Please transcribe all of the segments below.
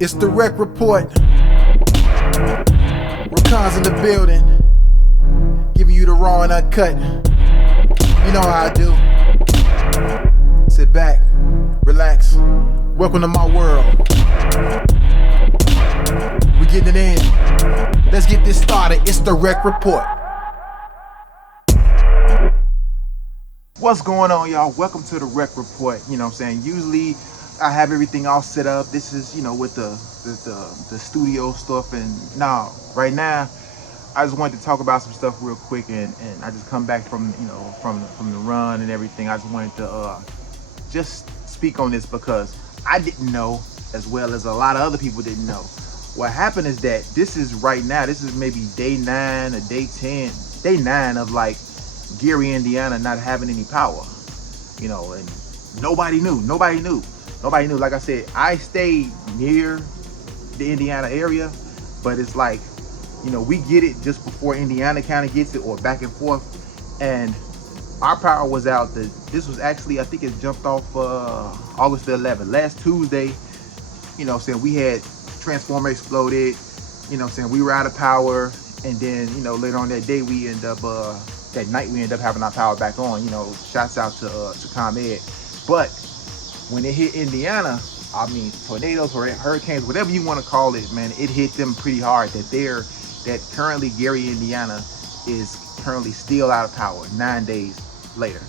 It's the REKK report. Rekon's in the building, giving you the raw and uncut. You know how I do. Sit back, relax. Welcome to my world. We getting it in. Let's get this started. It's the REKK report. What's going on, y'all? Welcome to the REKK report. You know what I'm saying? Usually I have everything all set up. This is, you know, with the studio stuff, and now right now I just wanted to talk about some stuff real quick, and I just come back from, you know, from the run and everything. I just wanted to just speak on this because I didn't know, as well as a lot of other people didn't know. What happened is that this is right now, this is maybe day 9 or day 10, day 9 of like Gary, Indiana not having any power, you know, and nobody knew. Like I said, I stayed near the Indiana area, but it's like, you know, we get it just before Indiana kind of gets it, or back and forth, and our power was out. This was actually, I think it jumped off August the 11th, last Tuesday. You know what I'm saying, we had transformer exploded, you know what I'm saying, we were out of power, and then, you know, later on that day we end up that night we end up having our power back on. You know, shouts out to ComEd. But when it hit Indiana, I mean, tornadoes or hurricanes, whatever you want to call it, man, it hit them pretty hard. That currently Gary, Indiana is currently still out of power 9 days later.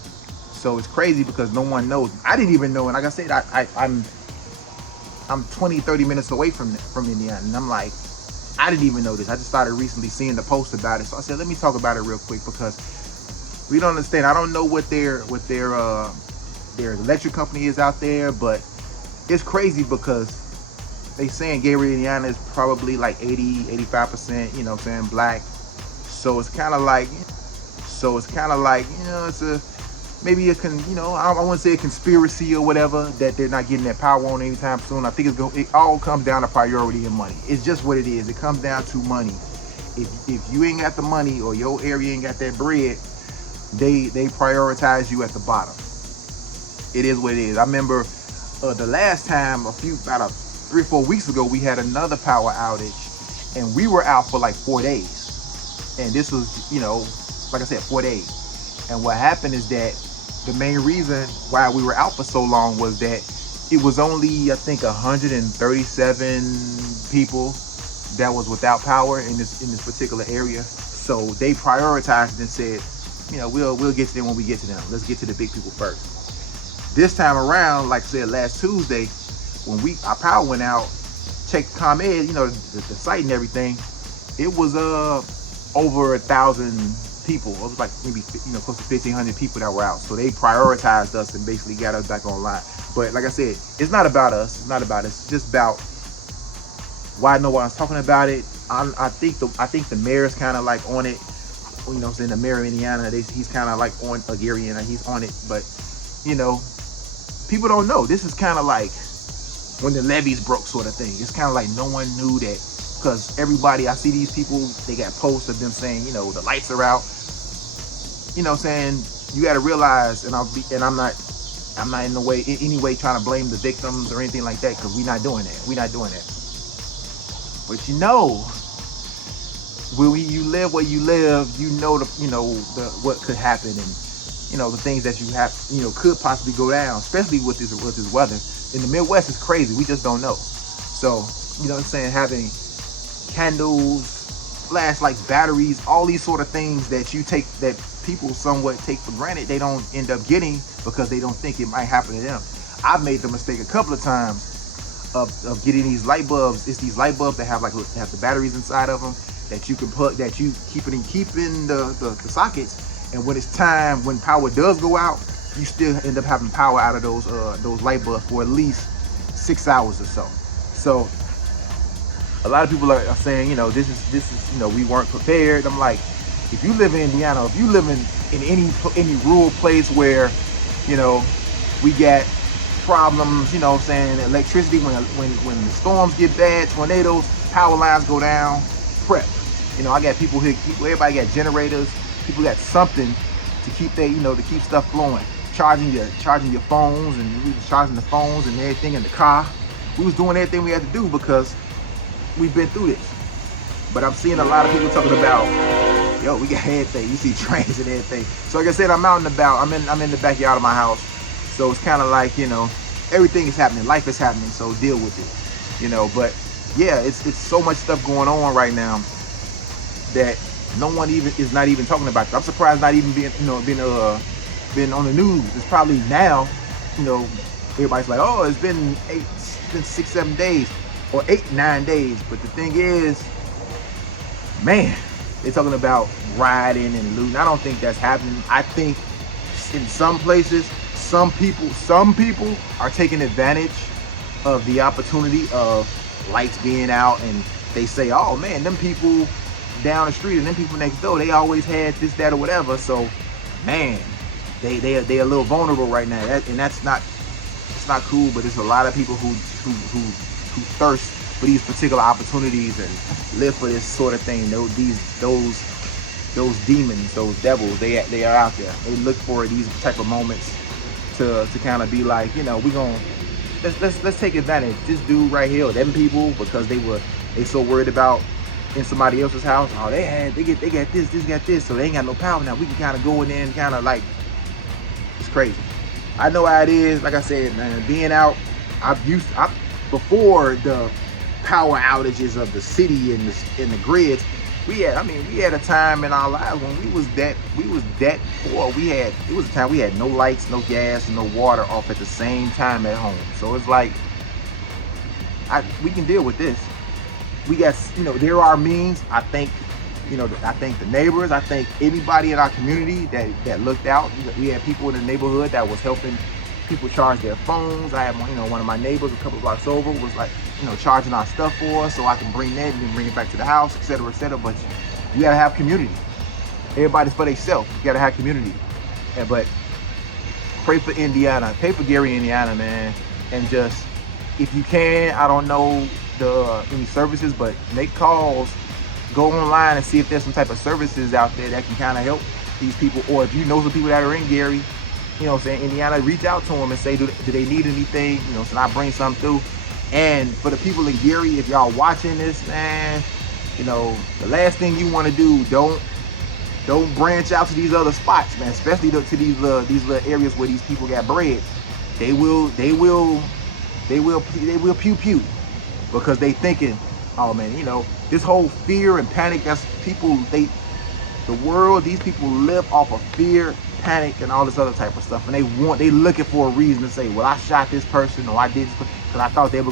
So it's crazy because no one knows. I didn't even know, and like I said, I'm 20-30 minutes away from Indiana, and I'm like, I didn't even know this. I just started recently seeing the post about it, so I said, let me talk about it real quick, because we don't understand. I don't know what their electric company is out there, but it's crazy because they saying Gary, Indiana is probably like 80-85%, you know what I'm saying, black. So it's kind of like, you know, it's maybe I wouldn't say a conspiracy or whatever, that they're not getting that power on anytime soon. I think it all comes down to priority and money. It's just what it is. It comes down to money. If you ain't got the money, or your area ain't got that bread, they prioritize you at the bottom. It is what it is. I remember the last time, about 3 or 4 weeks ago, we had another power outage, and we were out for like 4 days. And this was, you know, like I said, 4 days. And what happened is that the main reason why we were out for so long was that it was only, I think, 137 people that was without power in this particular area. So they prioritized and said, you know, we'll get to them when we get to them. Let's get to the big people first. This time around, like I said, last Tuesday, when our power went out, checked ComEd, you know, the site and everything, it was over 1,000 people. It was like maybe, you know, close to 1,500 people that were out. So they prioritized us and basically got us back online. But like I said, it's not about us. It's not about us. It's just about why no one's talking about it. I think the mayor's kind of like on it. You know what I'm saying? The mayor of Indiana, he's kind of like on Gary, and he's on it. But, you know, people don't know. This is kind of like when the levees broke sort of thing. It's kind of like no one knew that, because everybody, I see these people, they got posts of them saying, you know, the lights are out. You know what I'm saying? You got to realize, and I'm not in any way trying to blame the victims or anything like that, because we're not doing that. But you know, when you live where you live, you know what could happen, and you know the things that you have, you know, could possibly go down, especially with this weather. In the Midwest, it's crazy. We just don't know. So, you know what I'm saying, having candles, flashlights, batteries, all these sort of things that people somewhat take for granted, they don't end up getting because they don't think it might happen to them. I've made the mistake a couple of times of getting these light bulbs. It's these light bulbs that have the batteries inside of them that you can plug, that you keep in the sockets, and when it's time, when power does go out, you still end up having power out of those light bulbs for at least 6 hours or so. So a lot of people are saying, you know, this is, you know, we weren't prepared. I'm like, if you live in Indiana, if you live in any rural place where, you know, we got problems, you know what I'm saying, electricity, when the storms get bad, tornadoes, power lines go down, prep. You know, I got people here, everybody got generators, people got something to keep to keep stuff flowing. Charging your phones, and we was charging the phones and everything in the car. we was doing everything we had to do because we've been through this. But I'm seeing a lot of people talking about, yo, we got everything. You see trains and everything. So like I said, I'm out and about. I'm in the backyard of my house. So it's kind of like, everything is happening. Life is happening. So deal with it. But yeah, it's so much stuff going on right now that no one is not even talking about it. I'm surprised not even being on the news. It's probably now, everybody's like, oh, it's been 6, 7 days or 8, 9 days. But the thing is, man, they're talking about rioting and looting. I don't think that's happening. I think in some places, some people are taking advantage of the opportunity of lights being out, and they say, oh man, them people down the street and them people next door, they always had this, that, or whatever. So, man, they a little vulnerable right now, and it's not cool. But there's a lot of people who thirst for these particular opportunities and live for this sort of thing. Those demons, those devils, they are out there. They look for these type of moments to kind of be like, let's take advantage. This dude right here, them people, because they so worried about in somebody else's house. Oh, they got this, so they ain't got no power now. We can kind of go in there and kind of like, it's crazy. I know how it is. Like I said, man, being out, before the power outages of the city and the grids, we had a time in our lives when we was that poor. It was a time we had no lights, no gas, no water off at the same time at home. So it's like, we can deal with this. We got, there are means. I think the neighbors, I think anybody in our community that looked out. We had people in the neighborhood that was helping people charge their phones. I had one of my neighbors a couple of blocks over was like, charging our stuff for us so I can bring that and then bring it back to the house, etc., etc. But you gotta have community. Everybody's for themselves. You gotta have community. But pray for Indiana. Pray for Gary, Indiana, man. And just, if you can, I don't know any services, but make calls. Go online and see if there's some type of services out there that can kind of help these people. Or if you know some people that are in Gary, Indiana, reach out to them and say, do they need anything? So I bring something through. And for the people in Gary, if y'all watching this, man, the last thing you want to do, don't branch out to these other spots, man. Especially to these little areas where these people got bread. They will pew pew, because they thinking, oh man, this whole fear and panic. That's people. These people live off of fear, panic, and all this other type of stuff, and they looking for a reason to say, well, I shot this person, or I did this because I thought they were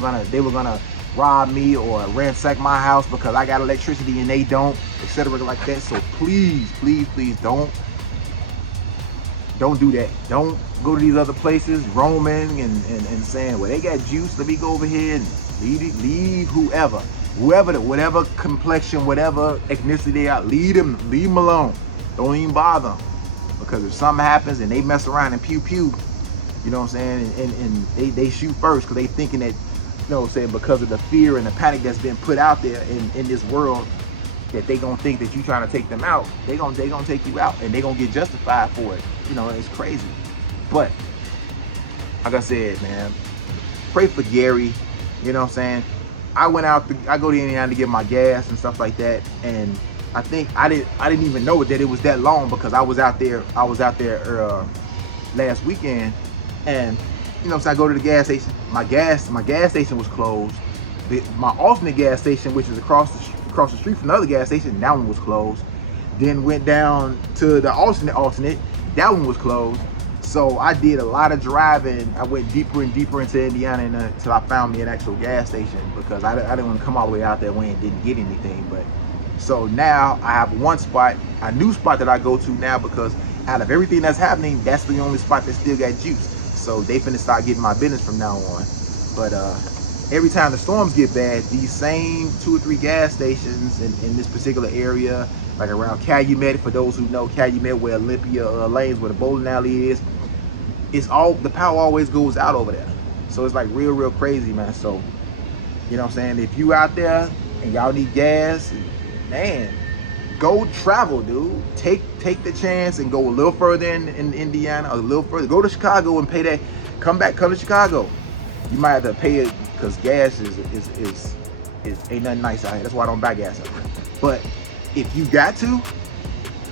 gonna rob me or ransack my house because I got electricity and they don't, etc., like that. So please don't do that. Don't go to these other places roaming and saying, well, they got juice, let me go over here and leave whatever complexion, whatever ethnicity they are, leave them alone. Don't even bother them, because if something happens and they mess around and pew pew, you know what I'm saying, and they shoot first because they thinking that, because of the fear and the panic that's been put out there in this world, that they gonna think that you trying to take them out. They gonna take you out, and they gonna get justified for it. It's crazy. But like I said, man, pray for Gary. You know what I'm saying? I go to Indiana to get my gas and stuff like that, and I think I didn't even know that it was that long, because I was out there last weekend, and so I go to the gas station. My gas station was closed. My alternate gas station, which is across the street from the other gas station, that one was closed. Then went down to the alternate, that one was closed. So I did a lot of driving. I went deeper and deeper into Indiana until I found me an actual gas station, because I didn't want to come all the way out there when it didn't get anything. But so now I have one spot, a new spot that I go to now, because out of everything that's happening, that's the only spot that still got juice. So they finna start getting my business from now on. But every time the storms get bad, these same 2 or 3 gas stations in this particular area, like around Calumet, for those who know Calumet, where Olympia Lanes, where the bowling alley is, the power always goes out over there. So it's like real crazy, man. So, you know what I'm saying? If you out there and y'all need gas, man, go travel, dude. Take the chance and go a little further in Indiana, a little further. Go to Chicago and pay that. Come to Chicago. You might have to pay it because gas is ain't nothing nice out here. That's why I don't buy gas out here. But if you got to,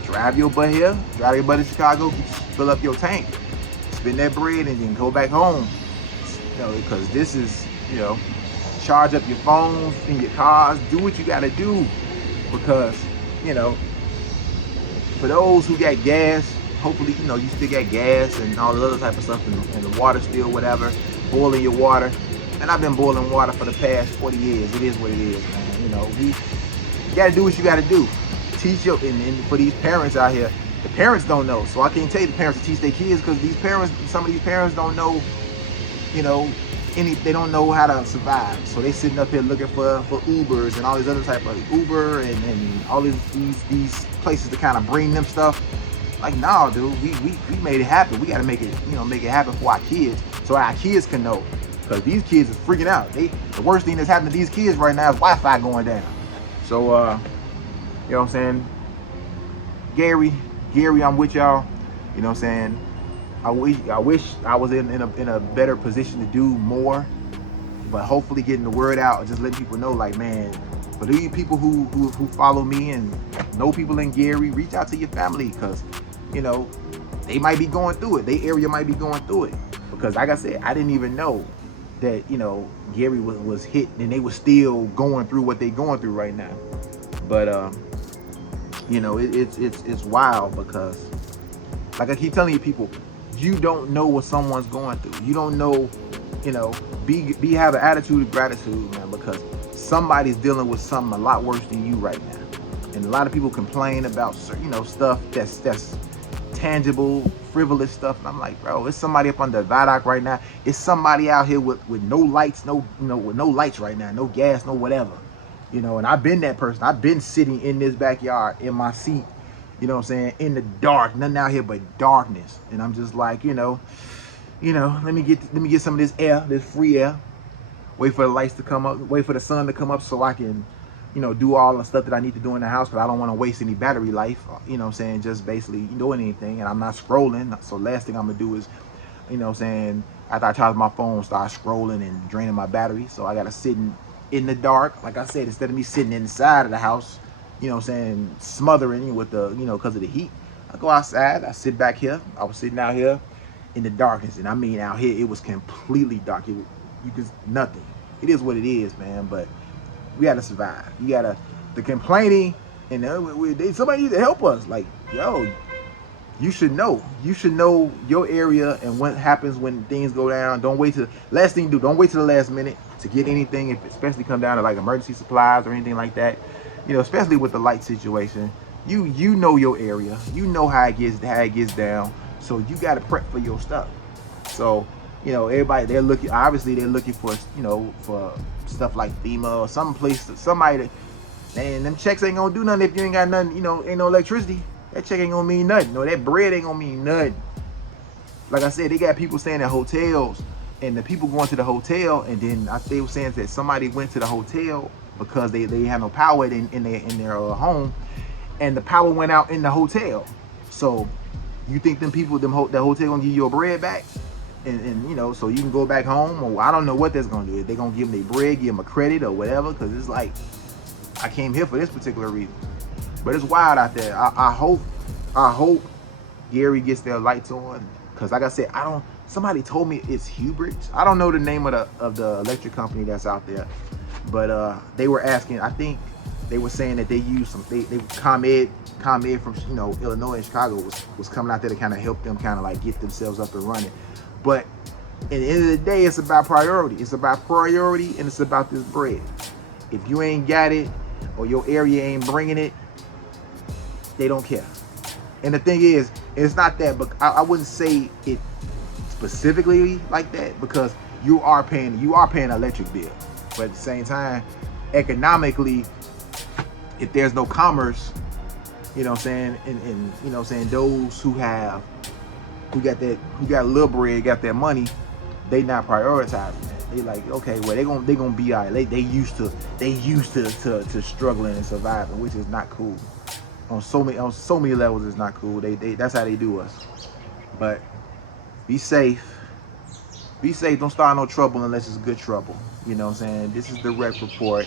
drive your butt here, drive your butt to Chicago, fill up your tank, spend that bread, and then go back home. You know, because this is, you know, charge up your phones in your cars, do what you got to do, because, you know, for those who got gas, hopefully, you know, you still got gas and all the other type of stuff, and the water still, whatever, boiling your water. And I've been boiling water for the past 40 years. It is what it is, man. You know, you got to do what you got to do. Teach your, and for these parents out here, the parents don't know. So I can't tell the parents to teach their kids, because these parents, some of these parents don't know, you know, they don't know how to survive. So they sitting up here looking for Ubers and all these other type of Uber and all these places to kind of bring them stuff. Like, nah, dude, we made it happen. We got to make it, you know, make it happen for our kids, so our kids can know. Because these kids is freaking out. The worst thing that's happening to these kids right now is Wi-Fi going down. So, you know what I'm saying? Gary, I'm with y'all. You know what I'm saying? I wish I was in a better position to do more, but hopefully getting the word out and just letting people know, like, man, for these people who follow me and know people in Gary, reach out to your family, because, you know, they might be going through it. Their area might be going through it. Because like I said, I didn't even know that, you know, Gary was hit and they were still going through what they're going through right now. But you know, it's wild, because like I keep telling you, people, you don't know what someone's going through. You don't know, you know, have an attitude of gratitude, man, because somebody's dealing with something a lot worse than you right now. And a lot of people complain about, you know, stuff that's tangible, frivolous stuff. And I'm like, bro, it's somebody up on the viaduct right now. It's somebody out here with no lights, with no lights right now, no gas, no whatever. You know, and I've been that person. I've been sitting in this backyard in my seat, you know what I'm saying, in the dark, nothing out here but darkness. And I'm just like, you know, let me get some of this air, this free air. Wait for the lights to come up, wait for the sun to come up, so I can, you know, do all the stuff that I need to do in the house, because I don't want to waste any battery life, you know what I'm saying, just basically doing anything. And I'm not scrolling, so last thing I'm gonna do is, you know what I'm saying, after I charge my phone, start scrolling and draining my battery. So I gotta sit in the dark, like I said, instead of me sitting inside of the house, you know what I'm saying, smothering with the, you know, because of the heat. I go outside, I sit back here. I was sitting out here in the darkness, and I mean out here, it was completely dark. You just, nothing. It is what it is, man, but we gotta survive. You gotta, the complaining, and somebody needs to help us. Like, yo, you should know your area and what happens when things go down. Don't wait till, last thing you do, don't wait till the last minute to get anything, if especially come down to like emergency supplies or anything like that. You know, especially with the light situation. You know your area. You know how it gets down. So you gotta prep for your stuff. So, you know, everybody, they're looking for, you know, for stuff like FEMA or some place, somebody that, man, them checks ain't gonna do nothing if you ain't got nothing, you know, ain't no electricity. That check ain't gonna mean nothing. No, that bread ain't gonna mean nothing. Like I said, they got people staying at hotels, and the people going to the hotel, and then they were saying that somebody went to the hotel because they had no power in their home, and the power went out in the hotel. So you think them people, the hotel gonna give you your bread back? And you know, so you can go back home, or I don't know what that's gonna do. If they gonna give them their bread, give them a credit or whatever, because it's like, I came here for this particular reason. But it's wild out there. I hope Gary gets their lights on, because like I said, somebody told me it's Hubert. I don't know the name of the electric company that's out there, but they were asking, I think they were saying that they use some, ComEd from, you know, Illinois and Chicago was coming out there to kind of help them kind of like get themselves up and running. But at the end of the day, it's about priority. It's about priority, and it's about this bread. If you ain't got it, or your area ain't bringing it, they don't care. And the thing is, it's not that, but I wouldn't say it specifically like that, because you are paying an electric bill. But at the same time, economically, if there's no commerce, you know what I'm saying, and you know what I'm saying, those who got a little bread, got their money, they not prioritizing that. They like, okay, well, they gonna be all right. They used to struggling and surviving, which is not cool. On so many levels, it's not cool. That's how they do us. But be safe. Be safe. Don't start no trouble unless it's good trouble. You know what I'm saying? This is the REKK report.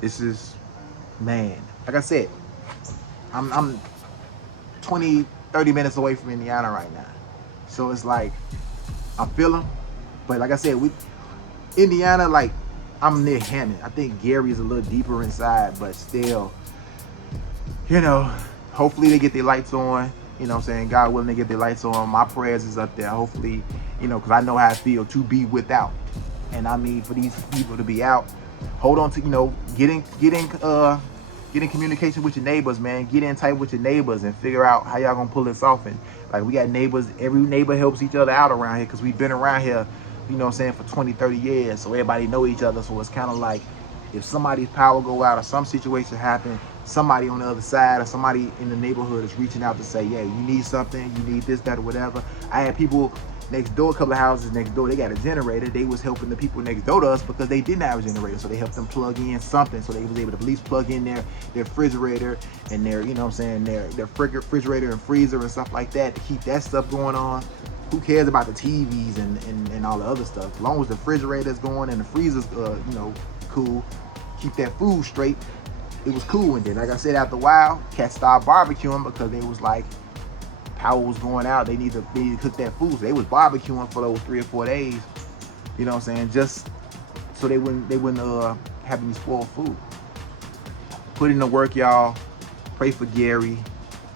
This is, man. Like I said, I'm 20, 30 minutes away from Indiana right now. So it's like I feel them. But like I said, we Indiana, like I'm near Hammond. I think Gary is a little deeper inside, but still, you know, hopefully they get their lights on. You know what I'm saying? God willing, they get their lights on. My prayers is up there. Hopefully, you know, because I know how I feel to be without. And I mean, for these people to be out, hold on to, you know, get in communication with your neighbors, man. Get in tight with your neighbors and figure out how y'all gonna pull this off. And like, we got neighbors, every neighbor helps each other out around here because we've been around here, you know what I'm saying, for 20, 30 years. So everybody know each other. So it's kind of like, if somebody's power go out or some situation happen, somebody on the other side or somebody in the neighborhood is reaching out to say, yeah, you need something, you need this, that, or whatever. I had people next door, a couple of houses next door, they got a generator. They was helping the people next door to us because they didn't have a generator. So they helped them plug in something so they was able to at least plug in their refrigerator and their, you know what I'm saying, their refrigerator and freezer and stuff like that to keep that stuff going on. Who cares about the TVs and all the other stuff? As long as the refrigerator's going and the freezer's, you know, cool, keep that food straight, it was cool. And then, like I said, after a while, cats started barbecuing because they was like, power was going out. They need to cook that food. So they was barbecuing for those 3 or 4 days. You know what I'm saying? Just so they wouldn't have any spoiled food. Put in the work, y'all. Pray for Gary.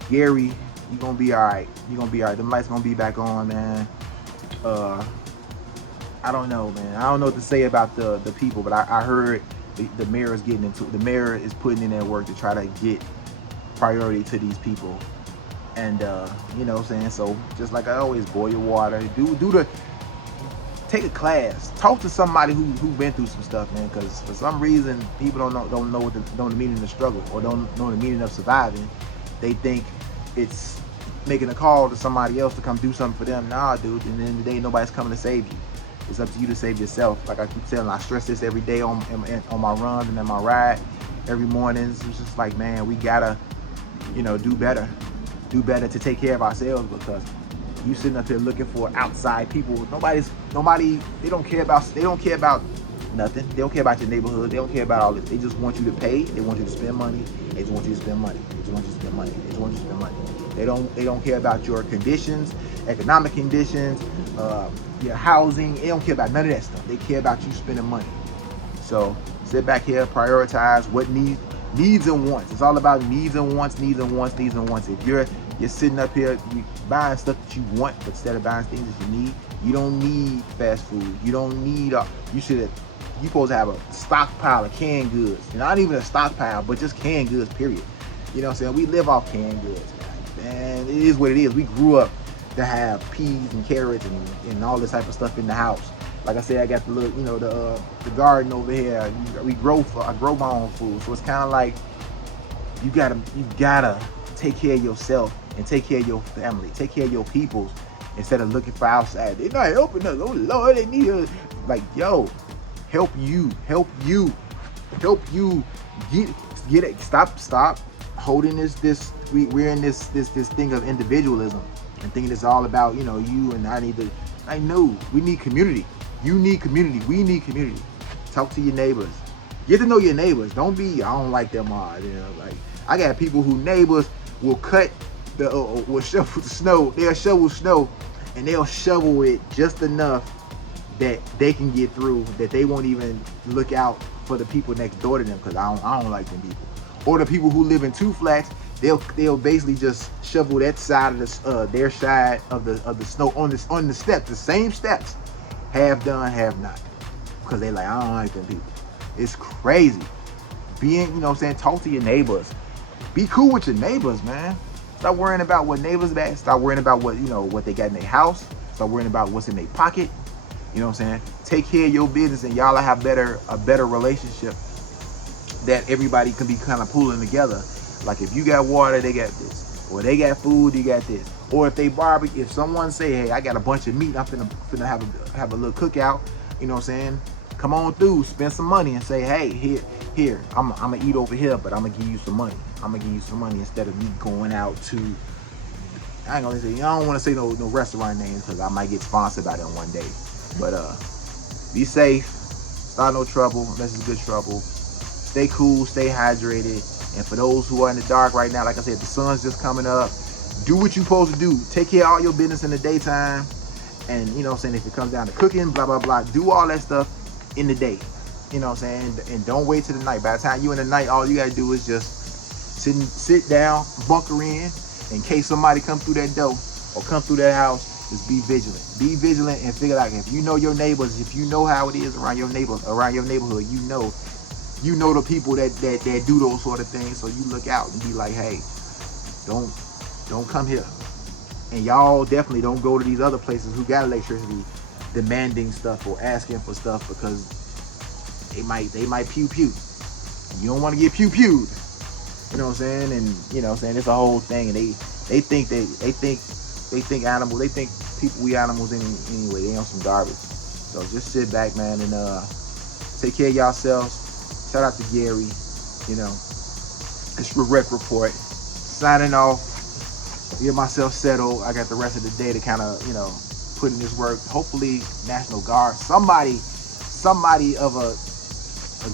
Gary, you gonna be all right. You gonna be all right. Them lights gonna be back on, man. I don't know, man. I don't know what to say about the people, but I heard the mayor is getting into it. The mayor is putting in their work to try to get priority to these people. And you know what I'm saying? So just like I always, boil your water. Take a class. Talk to somebody who been through some stuff, man. Because for some reason people don't know the meaning of struggle or don't know the meaning of surviving. They think it's making a call to somebody else to come do something for them. Nah, dude. And then the day nobody's coming to save you. It's up to you to save yourself. Like I keep telling, I stress this every day on my runs and in my ride every morning. It's just like, man, we gotta, you know, do better to take care of ourselves, because you sitting up here looking for outside people. Nobody, they don't care about nothing. They don't care about your neighborhood. They don't care about all this. They just want you to pay. They want you to spend money. They just want you to spend money. They just want you to spend money. They just want you to spend money. They don't care about your conditions, economic conditions, your housing. They don't care about none of that stuff. They care about you spending money. So sit back here, prioritize what needs and wants. It's all about needs and wants, needs and wants, needs and wants. If you're sitting up here, you buying stuff that you want, but instead of buying things that you need, you don't need fast food. You don't need, you supposed to have a stockpile of canned goods. Not even a stockpile, but just canned goods, period. You know what I'm saying? We live off canned goods, man. And it is what it is. We grew up to have peas and carrots and all this type of stuff in the house. Like I said, I got the little, you know, the garden over here. I grow my own food. So it's kind of like you gotta take care of yourself and take care of your family, take care of your peoples, instead of looking for outside. They're not helping us. Oh Lord, they need us. Like, yo, help you get it. Stop holding this. We're in this thing of individualism and thinking it's all about, you know, you and I know we need community. You need community. We need community. Talk to your neighbors. Get to know your neighbors. Don't be, I don't like them all. You know, like I got people who neighbors will cut will shovel the snow. They'll shovel snow, and they'll shovel it just enough that they can get through. That they won't even look out for the people next door to them, because I don't like them people. Or the people who live in 2 flats, they'll basically just shovel that side of their side of the snow on the steps, the same steps. Have done, have not. Because they like, I don't like them people. It's crazy. You know what I'm saying? Talk to your neighbors. Be cool with your neighbors, man. Stop worrying about what neighbors got. Stop worrying about what they got in their house. Stop worrying about what's in their pocket. You know what I'm saying? Take care of your business, and y'all have a better relationship that everybody can be kind of pulling together. Like if you got water, they got this. Or they got food, you got this. Or if they barbecue, if someone say, hey, I got a bunch of meat, I'm finna have a little cookout, you know what I'm saying? Come on through, spend some money and say, hey, here, I'm gonna eat over here, but I'm gonna give you some money. I'm gonna give you some money instead of me going out to, I ain't gonna say, I don't wanna say no restaurant names because I might get sponsored by them one day. But be safe, start no trouble unless it's good trouble. Stay cool, stay hydrated. And for those who are in the dark right now, like I said, the sun's just coming up. Do what you're supposed to do. Take care of all your business in the daytime. And you know what I'm saying, if it comes down to cooking, blah, blah, blah, do all that stuff in the day. You know what I'm saying? And don't wait till the night. By the time you in the night, all you gotta do is just sit down, bunker in case somebody come through that door or come through that house. Just be vigilant. Be vigilant and figure out if you know your neighbors, if you know how it is around your neighborhood, you know the people that do those sort of things. So you look out and be like, hey, don't come here. And y'all definitely don't go to these other places who got electricity demanding stuff or asking for stuff, because they might pew pew. You don't want to get pew pewed. You know what I'm saying? And you know what I'm saying, it's a whole thing. And they think we animals anyway. They on some garbage. So just sit back, man, and take care of yourselves. Shout out to Gary. You know, it's the REKK Report. Signing off. Get myself settled. I got the rest of the day to kind of, you know, put in this work. Hopefully, National Guard, somebody of a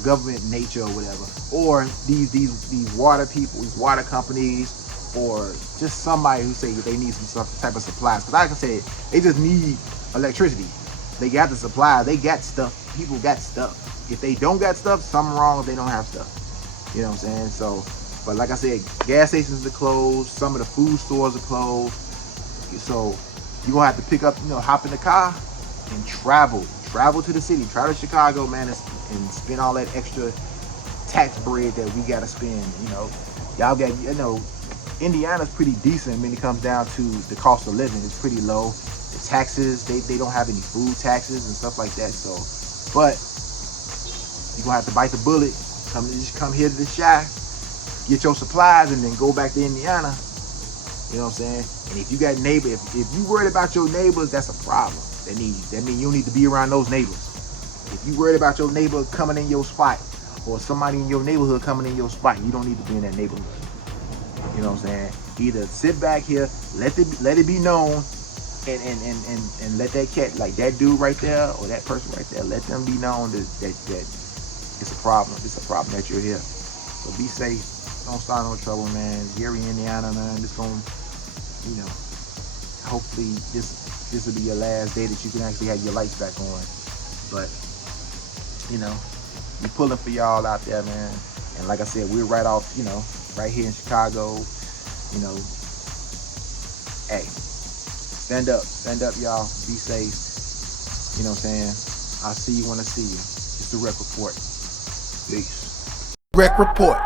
government nature or whatever, or these water people, these water companies, or just somebody who say they need some type of supplies. Because like I said, they just need electricity. They got the supply. They got stuff. People got stuff. If they don't got stuff, something wrong if they don't have stuff. You know what I'm saying? So, but like I said, gas stations are closed. Some of the food stores are closed. So you're going to have to pick up, you know, hop in the car and travel to the city. Travel to Chicago, man, and spend all that extra tax bread that we got to spend. You know, y'all got, you know, Indiana's pretty decent when it comes down to the cost of living. It's pretty low. The taxes, they don't have any food taxes and stuff like that. So, but you're going to have to bite the bullet. Come here to the Chi, get your supplies, and then go back to Indiana. You know what I'm saying? And if you got neighbors, if you worried about your neighbors, that's a problem. That means you don't need to be around those neighbors. If you worried about your neighbor coming in your spot, or somebody in your neighborhood coming in your spot, you don't need to be in that neighborhood. You know what I'm saying? Either sit back here, let it be known, and let that cat, like that dude right there or that person right there, let them be known that it's a problem. It's a problem that you're here. So be safe. Don't start no trouble, man. Gary, Indiana, man. Just gonna, you know, hopefully this will be your last day that you can actually have your lights back on. But, you know, we pulling for y'all out there, man. And like I said, we're right off, you know, right here in Chicago. You know, hey, stand up, y'all. Be safe. You know what I'm saying? I'll see you when I see you. It's the REKK Report. Peace. REKK Report.